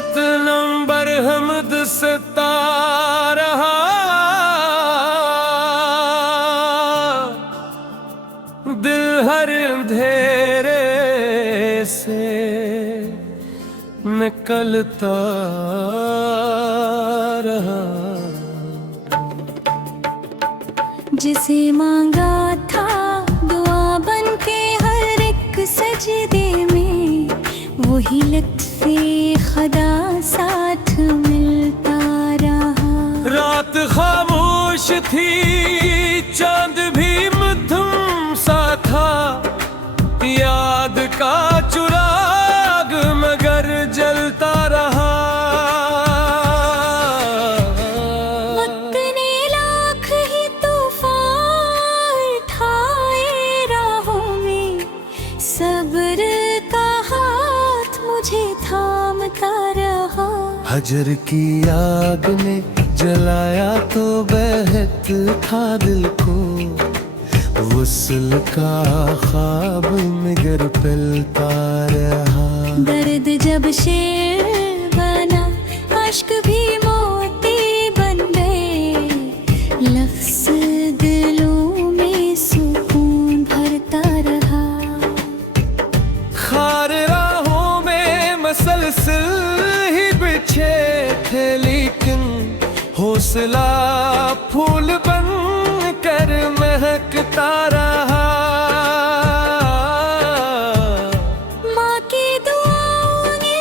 मतलम बरहमद सता रहा, दिल हर अंधेरे से निकलता रहा। जिसे मांगा था दुआ बन के हर एक सजदे में, वही लत्फ़े खुदा साथ मिलता रहा। रात खामोश थी, चांद भी मध्यम सा था, याद का चुराग मगर जलता रहा। वक्त ने लाख ही तूफान उठाए राहों में, सब्र का हाथ मुझे थामता रहा। हजर की आग ने जलाया तो बहत था दिल को, वुस्ल का ख्वाब मगर पिलता रहा। दर्द जब शेर बना, अश्क भी मोती बन गए, लफ्ज़ दिलों में सुकून भरता रहा। खार राहों में मसलसल ही बिछे थे, लेकिन हौसला फूल बन कर महकता रहा। माँ की दुआओं ने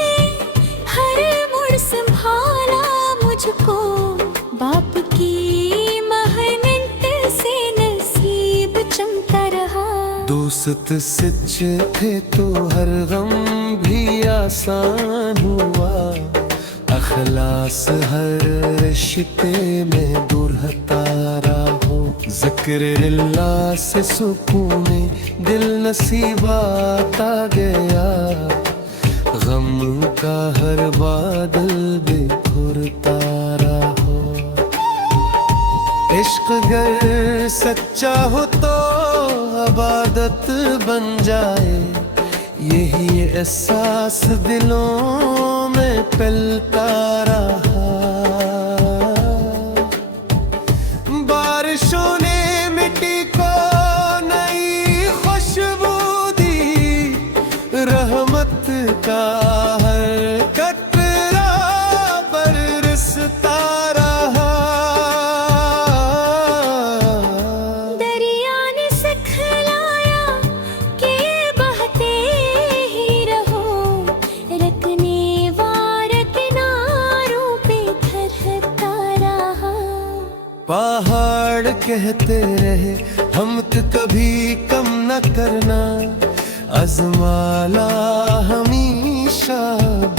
हर मोड़ संभाला मुझको, बाप की मेहनत से नसीब चमकता रहा। दोस्त सच थे तो हर गम भी आसान हुआ, अखलास हर रिश्ते में दुरहता रहो। ज़िक्र-ए-अल्लाह से सुकून दिल नसीबात आ गया, गम का हर बादल बिखरता रहो। इश्क अगर सच्चा हो तो इबादत बन जाए, यही एहसास दिलों में पलता रहा। बारिशों ने मिट्टी को नई खुशबू दी, रहमत का हर कतरा बरसता रहा। दरिया ने सिखलाया कि बहते ही रहो, रखने वार किनारों पे ठहरता रहा। पहाड़ कहते रहे हम तो कभी कम न करना, अज़माला हमेशा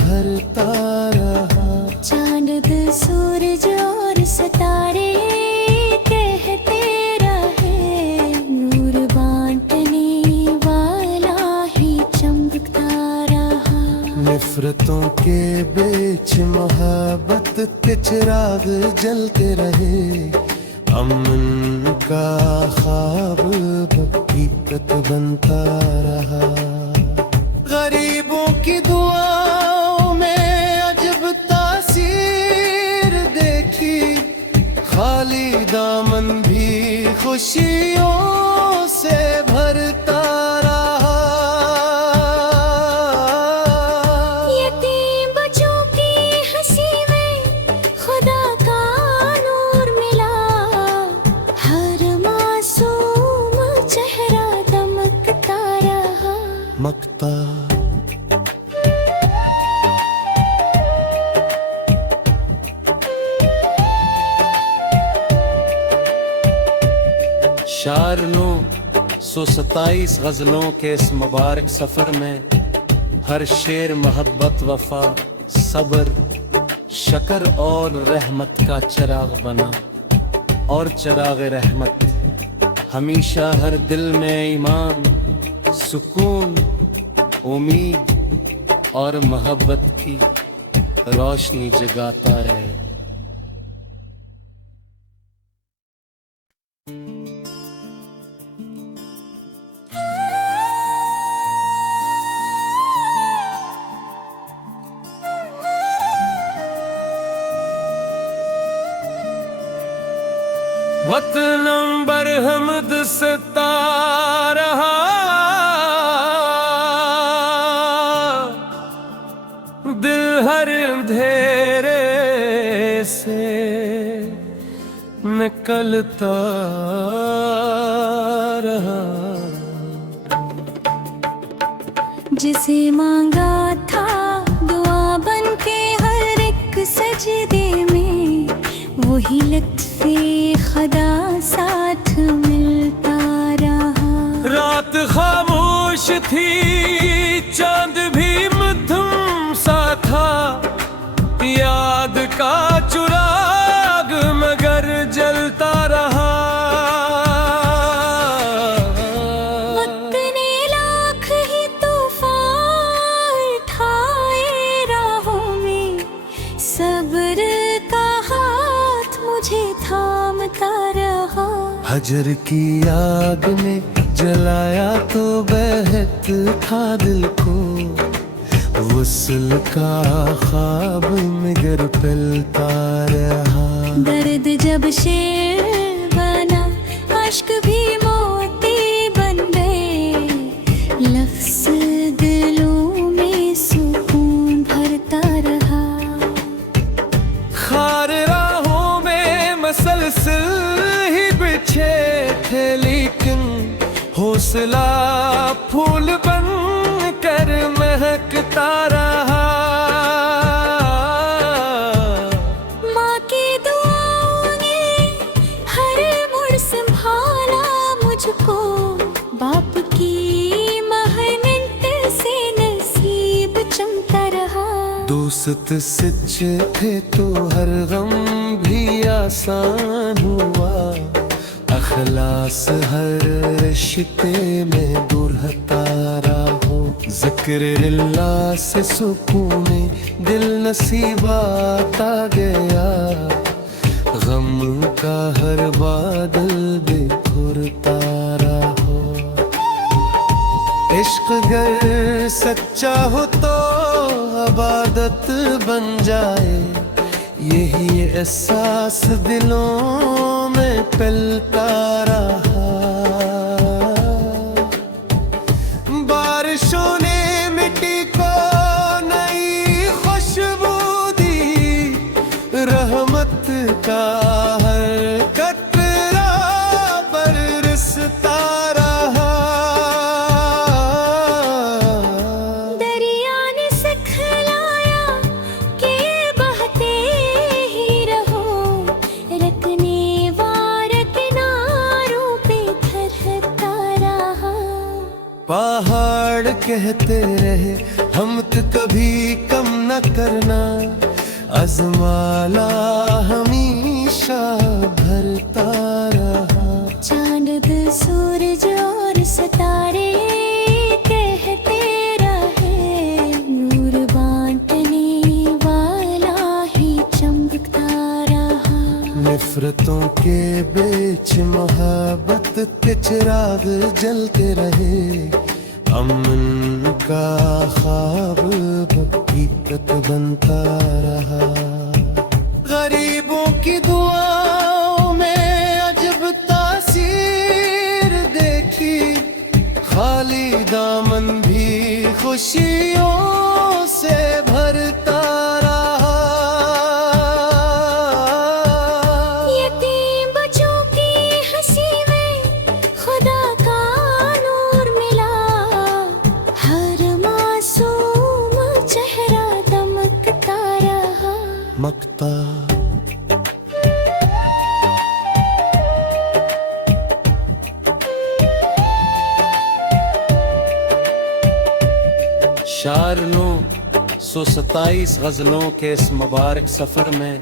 भरता रहा। चांद सूरज और सितारे कहते रहे, नूर बांटने वाला ही चमकता रहा। नफरतों के बीच मोहब्बत के चिराग जलते रहे, अमन का ख्वाब हकीकत बनता रहा। गरीबों की दुआओं में अजब तासीर देखी, खाली दामन भी खुशियों से भरता रहा। यतीम बच्चों की हंसी में खुदा का नूर मिला, हर मासूम चेहरा दमकता रहा। मक्ता शार 927 गज़लों के इस मुबारक सफ़र में हर शेर मोहब्बत, वफा, सब्र, शकर और रहमत का चिराग बना। और चिराग रहमत हमेशा हर दिल में ईमान, सुकून, उम्मीद और मोहब्बत की रोशनी जगाता रहे। वतनम बरहमद सता रहा, दिल हर अंधेरे से निकलता रहा। जिसे मांगा था दुआ बन के हर एक सजदे में, वही लत्फे खुदा साथ मिलता रहा। रात खामोश थी, चांद भी मध्यम सा था, याद का चुराग मगर जलता रहा। वक्त ने लाख ही तूफान उठाए राहों में, सब्र का हाथ मुझे थामता रहा। हजर की आग ने जलाया तो बहत था दिल को, वसल का ख्वाब मगर पिलता रहा। दर्द जब शेर बना, अश्क भी मोती बन गए, लफ्ज़ दिलों में सुकून भरता रहा। खार राहों में मसलसल ही बिछे थे, लेकिन हौसला फूल बन कर महकता रहा। माँ की दुआओं ने हर मोड़ संभाला मुझको, बाप की मेहनत से नसीब चमकता रहा। दोस्त सच्चे थे तो हर गम भी आसान हुआ, अखलास हर रिश्ते में दुर्हता रहो। ज़िक्र-ए-अल्लाह से सुकून दिल नसीबात आ गया, गम का हर बादल बिखरता रहो। इश्क अगर सच्चा हो तो इबादत बन जाए, यही एहसास दिलों में पलता रहा। बारिशों ने मिट्टी को नई खुशबू दी, रहमत का हर कतरा बरसता रहा। दरिया ने सिखलाया कि बहते ही रहो, रखने वार किनारों पे ठहरता रहा। पहाड़ कहते रहे हम तो कभी कम न करना, अज़माला हमेशा भरता रहा। चांद सूरज और सितारे कहते रहे, नूर बांटने वाला ही चमकता रहा। नफरतों के बीच मोहब्बत के चिराग जलते रहे, अमन का ख्वाब हकीकत बनता रहा। गरीबों की दुआओं में अजब तासीर देखी, खाली दामन भी खुशियों से भरता रहा। यतीम बच्चों की हंसी में खुदा का नूर मिला, हर मासूम चेहरा दमकता रहा। मक्ता शार 927 गज़लों के इस मुबारक सफ़र में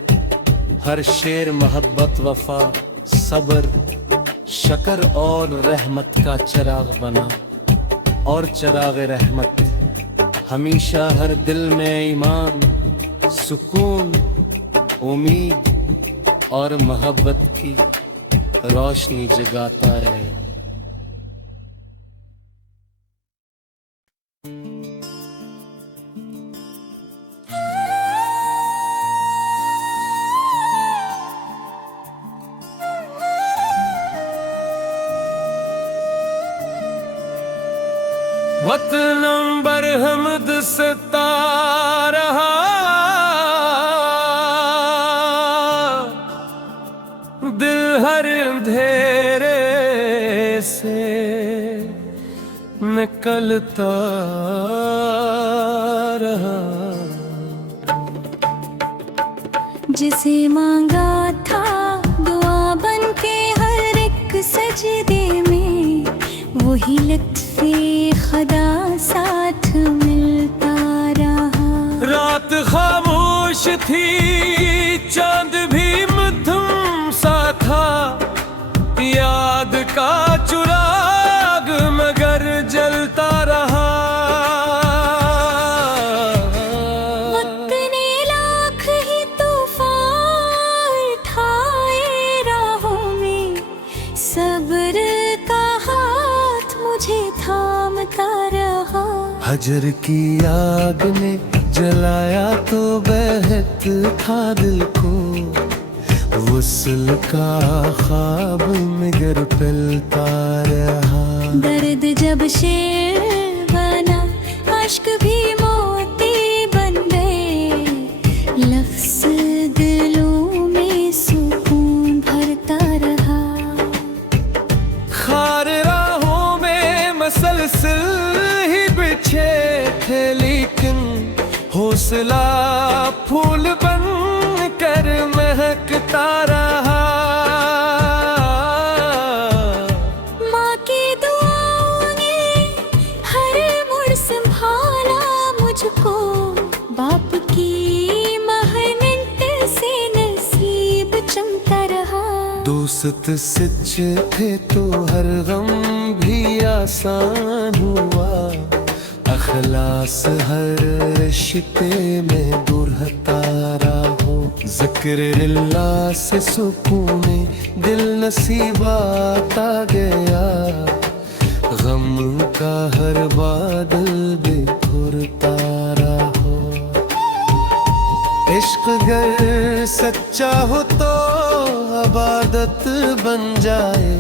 हर शेर मोहब्बत, वफा, सब्र, शकर और रहमत का चिराग बना। और चिराग रहमत हमेशा हर दिल में ईमान, सुकून, उम्मीद और मोहब्बत की रोशनी जगाता रहे। मतलम बरहमद सता रहा, दिल हर अंधेरे से निकलता रहा। जिसे मांगा था दुआ बन के हर एक सजदे में, वही लत्फे खुदा साथ मिलता रहा। रात खामोश थी, चांद भी मध्यम सा था, याद का चुराग मगर जलता रहा। वक्त ने लाख ही तूफान उठाए राहों में, सब्र का हाथ मुझे थामता रहा। हजर की आग ने जलाया तो बहत था दिल को, वुसल का ख्वाब मगर पिलता रहा। दर्द जब शेर बना, अश्क भी मोती बन गए, लफ्ज़ दिलों में सुकून भरता रहा। खार राहों में मसलसल ही बिछे थे, लेकिन हौसला फूल बन कर महकता रहा। माँ की दुआओं ने हर मोड़ संभाला मुझको, बाप की मेहनत से नसीब चमकता रहा। दोस्त सच थे तो हर गम भी आसान हुआ, अखलास हर रिश्ते में बुरहता रहो। ज़िक्र-ए-अल्लाह से सुकून दिल नसीबात आ गया, गम का हर बादल बिखरता रहो। इश्क अगर सच्चा हो तो इबादत बन जाए,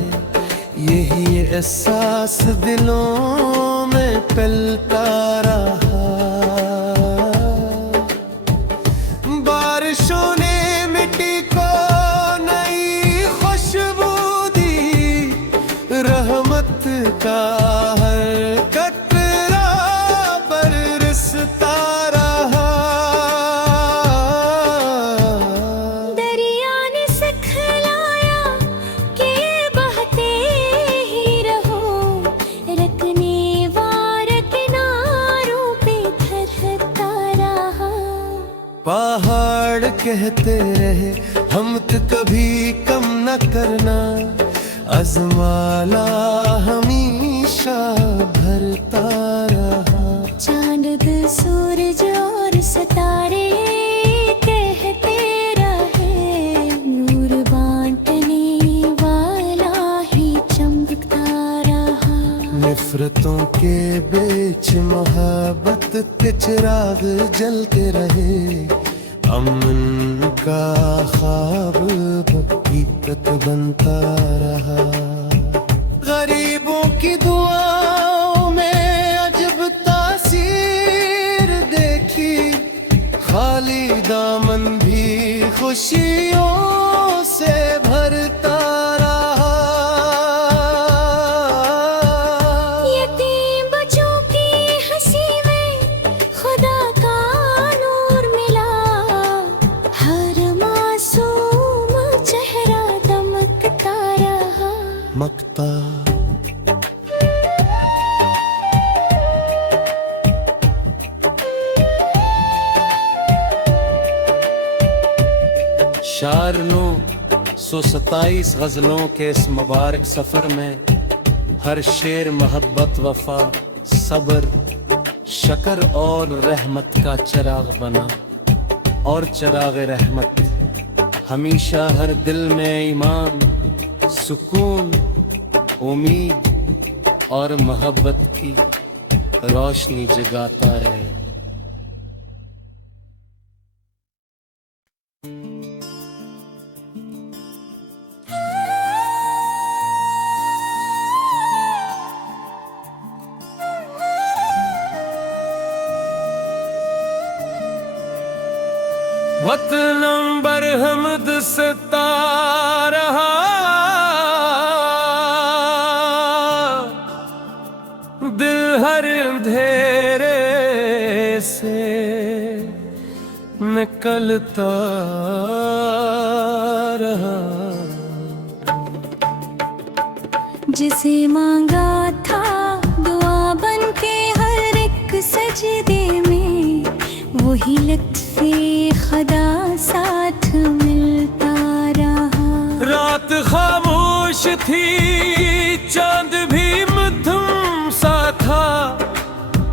यही एहसास दिलों में पलता रहा। बारिशों ने मिट्टी को नई खुशबू दी, रहमत का हर कतरा बरसता रहा। दरिया ने सिखलाया कि बहते ही रहो, रखने वार किनारों पे ठहरता रहा। पहाड़ कहते रहे हम तो कभी कम न करना, अज़माला हमेशा भरता रहा। चांद सूरज और सितारे कहते रहे, नूर बांटने वाला ही चमकता रहा। नफरतों के बीच मोहब्बत के चिराग जलते रहे, अमन का ख्वाब हकीकत बनता रहा। गरीबों की दुआओं में अजब तासीर देखी, खाली दामन भी खुशियों से भरता रहा। यतीम बच्चों की हंसी में खुदा का नूर मिला, हर मासूम चेहरा दमकता रहा। मक्ता शार नो 127 गजलों के इस मुबारक सफर में हर शेर मोहब्बत, वफा, सब्र, शकर और रहमत का चिराग बना। और चिराग रहमत हमेशा हर दिल में ईमान, सुकून, उम्मीद और मोहब्बत की रोशनी जगाता रहे। वतनम बरहमद सता रहा, दिल हर अंधेरे से निकलता रहा। जिसे मांगा था दुआ बन के हर एक सजदे में, वही लत्फे खुदा साथ मिलता रहा। रात खामोश थी, चांद भी मध्यम सा था,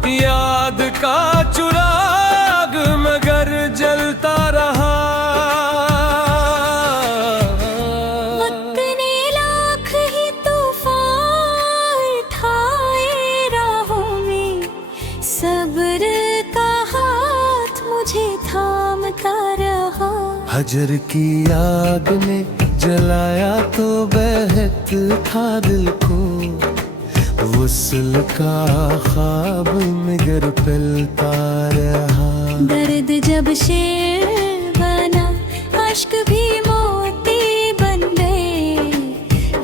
याद का चुराग मगर जलता रहा। वक्त ने लाख ही तूफान उठाए राहों में, सब्र का हाथ मुझे थामता रहा। हजर की आग ने जलाया तो बहत था दिल को, वुस्ल का ख्वाब मगर पिलता रहा। दर्द जब शेर बना, अश्क भी मोती बन गए,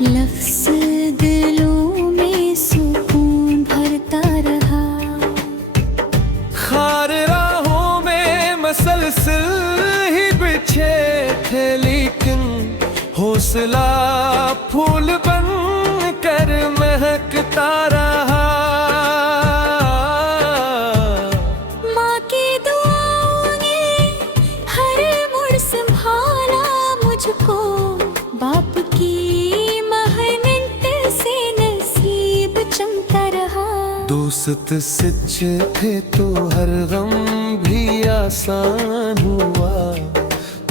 लफ्ज़ दिलों में सुकून भरता रहा। खार राहों में मसलसल ही बिछे थे, लेकिन हौसला फूल बन कर महकता रहा। माँ की दुआओं ने हर मोड़ संभाला मुझको, बाप की मेहनत से नसीब चमका रहा। दोस्त सच थे तो हर गम भी आसान हुआ,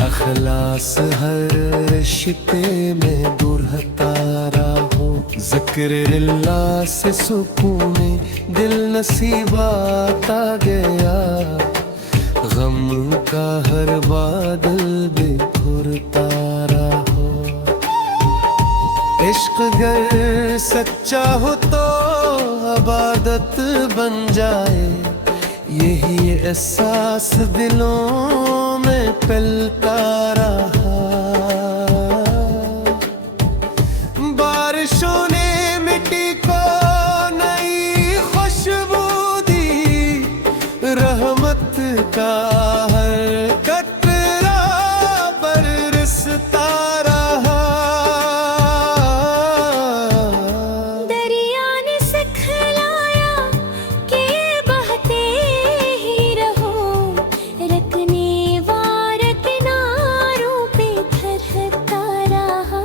अखलास हर रिश्ते में दुरहता रहो। ज़िक्र-ए-अल्लाह से सुकून दिल नसीबात आ गया, गम का हर बादल बिखरता रहो। इश्क अगर सच्चा हो तो इबादत बन जाए, यही एहसास दिलों में पलता रहा। बारिशों ने मिट्टी को नई खुशबू दी, रहमत का हर कतरा बरसता रहा। दरिया ने सिखलाया कि बहते ही रहो, रखने वार किनारों पे ठहरता रहा।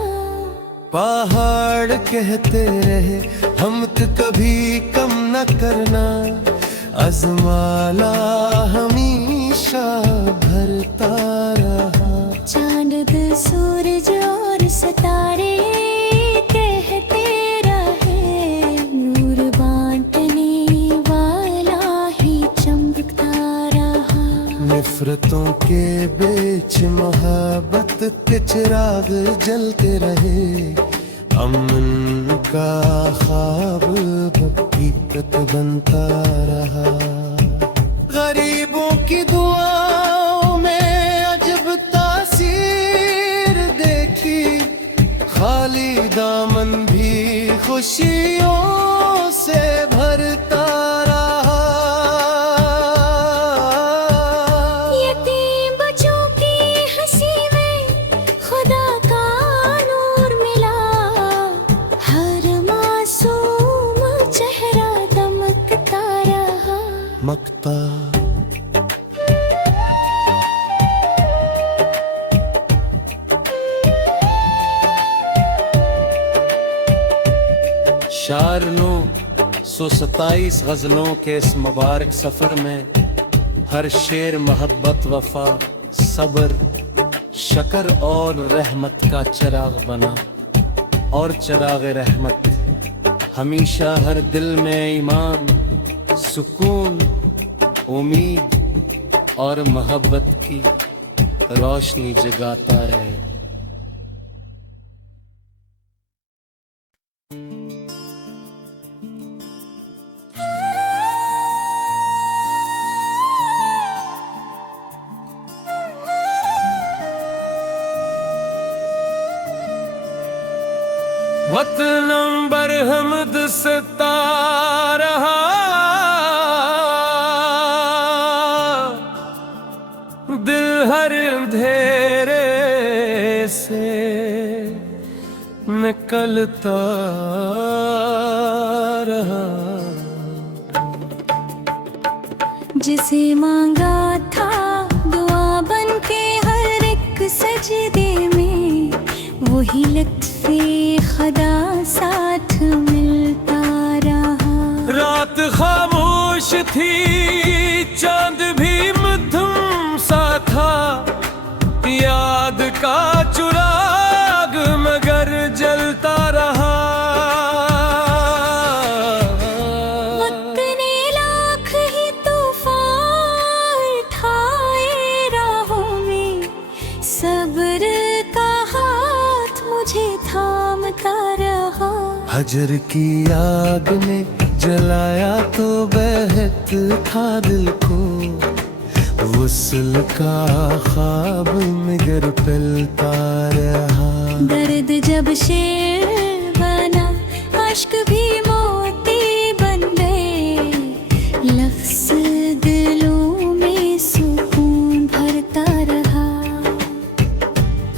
पहाड़ कहते रहे हम तो कभी कम न करना, अज़माला हमेशा भरता रहा। चांद सूरज और सितारे कहते रहे, नूर बांटने वाला ही चमकता रहा। नफरतों के बीच मोहब्बत के चिराग जलते रहे, अमन का ख्वाब हकीकत बनता रहा। गरीबों की दुआओं में अजब तासीर देखी, खाली दामन भी खुशियों से भरता रहा। यतीम बच्चों की हंसी में खुदा का नूर मिला, हर मासूम चेहरा दमकता रहा। मक्ता शार नो 127 गजलों के इस मुबारक सफर में हर शेर मोहब्बत, वफा, सब्र, शकर और रहमत का चिराग बना। और चिराग रहमत हमेशा हर दिल में ईमान, सुकून, उम्मीद और मोहब्बत की रोशनी जगाता रहे। वतनम बरहमद सता रहा, दिल हर अंधेरे से निकलता रहा। जिसे मांगा था दुआ बन के हर एक सजदे में, वही लत्फ़े खुदा साथ मिलता रहा। रात खामोश थी, चांद भी मध्यम सा था, याद का चुराग मगर जलता रहा। वक्त ने लाख ही तूफान उठाए राहों में, सब्र का हाथ मुझे थामता रहा। हजर की आग ने जलाया तो बहत था दिल को, वुस्ल का ख्वाब मगर पिलता रहा। दर्द जब शेर बना, अश्क भी मोती बन गए, लफ्ज़ दिलों में सुकून भरता रहा।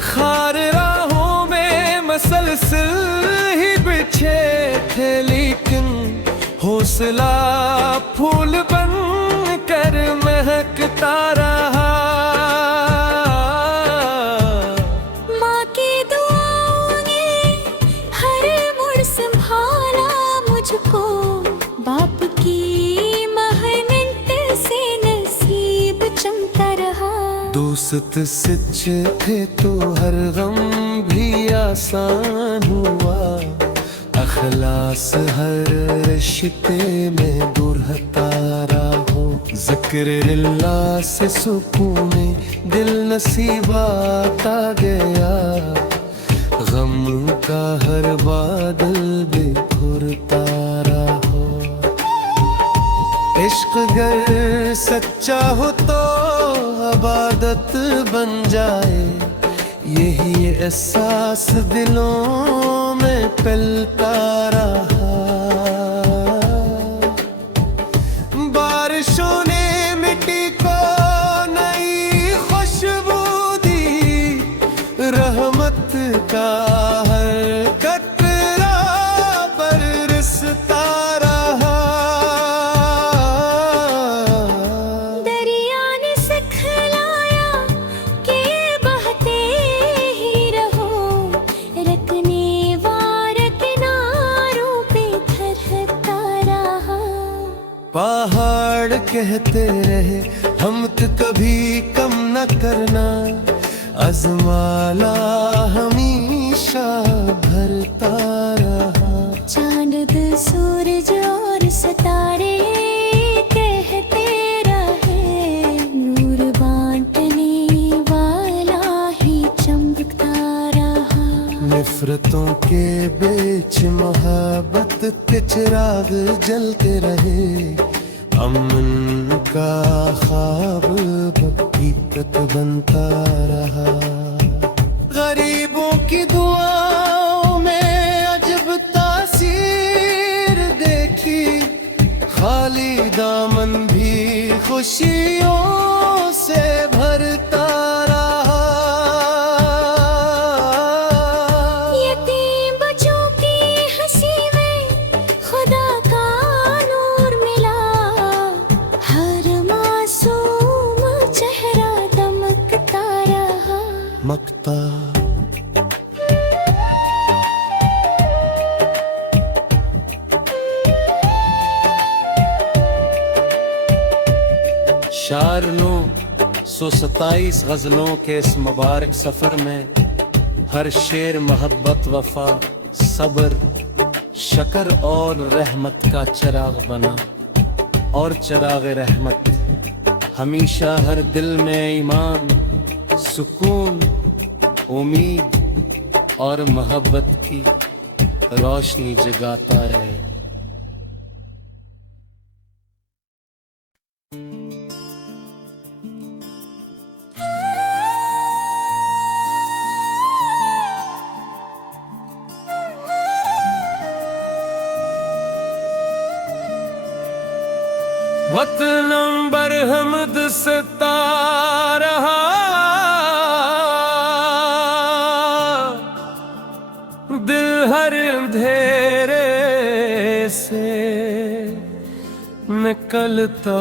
खार राहों में मसलसल ही बिछे थे, लेकिन हौसला फूल बन कर महकता रहा। माँ की दुआओं ने हर मुड़ संभाला मुझको, बाप की मेहनत से नसीब चमकता रहा। दोस्त सच थे तो हर गम भी आसान हुआ, अखलास हर रिश्ते में बुरहता रहो। ज़िक्र-ए-अल्लाह से सुकून दिल नसीबात आ गया, गम का हर बादल बिखरता रहो। इश्क गर सच्चा हो तो इबादत बन जाए, यही एहसास दिलों में पलता रहा। बारिशों ने मिट्टी को नई खुशबू दी, रहमत का हर कतरा बरसता रहा। दरिया ने सिखलाया कि बहते ही रहो, रखने वार किनारों पे ठहरता रहा। पहाड़ कहते रहे हम कभी कम न करना, अज़माला हमेशा भरता रहा। चांद सूरज और सितारे कहते रहे, नूर बांटने वाला ही चमकता रहा। नफरतों के बीच मोहब्बत के चिराग जलते रहे, अमन का ख्वाब हकीकत बनता रहा। गरीबों की दुआओं में अजब तासीर देखी, खाली दामन भी खुशियों से भरता रहा। यतीम बच्चों की हंसी में खुदा का नूर मिला, हर मासूम चेहरा दमकता रहा। मक्ता शार नो 127 गजलों के इस मुबारक सफर में, हर शेर मोहब्बत वफा सब्र शकर और रहमत का चिराग बना। और चिराग रहमत हमेशा हर दिल में ईमान, सुकून, उम्मीद और मोहब्बत की रोशनी जगाता रहे। मतलम बरहमद सता रहा, दिल हर अंधेरे से निकलता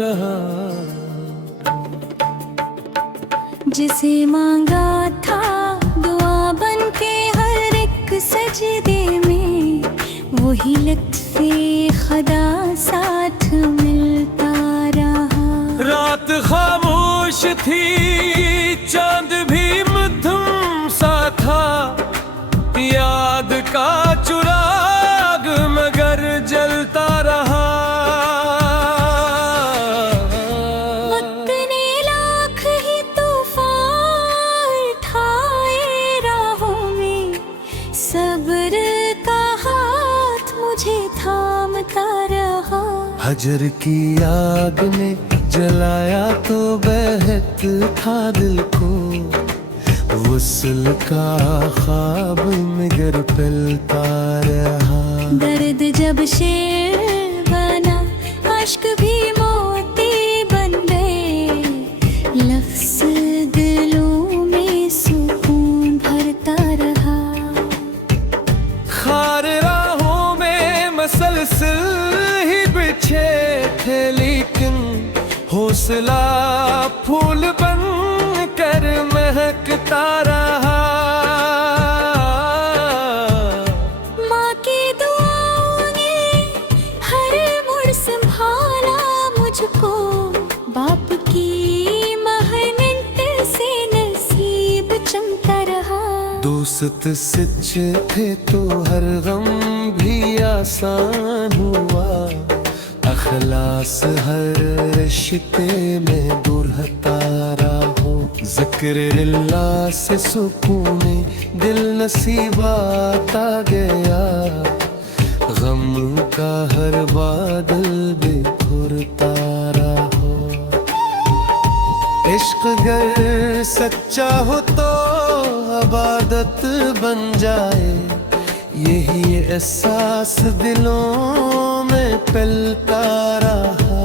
रहा। जिसे मांगा था दुआ बन के हर एक सजदे में, वही लत्फ़े खुदा साथ मिलता रहा। रात खामोश थी, चांद भी मध्यम सा था, याद का चिराग मगर जलता रहा। वक्त ने लाख ही तूफान उठाए राहों में, सब्र का हाथ मुझे थामता रहा। हजर की आग ने जलाया तो बहत था दिल को, वुस्ल का ख्वाब मगर पिलता रहा। दर्द जब शेर बना, अश्क भी मोती बन गए, लफ्ज़ दिलों में सुकून भरता रहा। खार राहों में मसलसल ही बिछे थे, लेकिन हौसला फूल बन कर महकता रहा। माँ की दुआओं ने हर मोड़ संभाला मुझको, बाप की मेहनत से नसीब चमकता रहा। दोस्त सच थे तो हर गम भी आसान हुआ, अखलास हर रिश्ते में दुरहता रहो। ज़िक्र-ए-अल्लाह से सुकून दिल नसीबाता गया, गम का हर बादल बिखरता रहो। इश्क गर सच्चा हो तो इबादत बन जाए, यही एहसास दिलों में पलता रहा।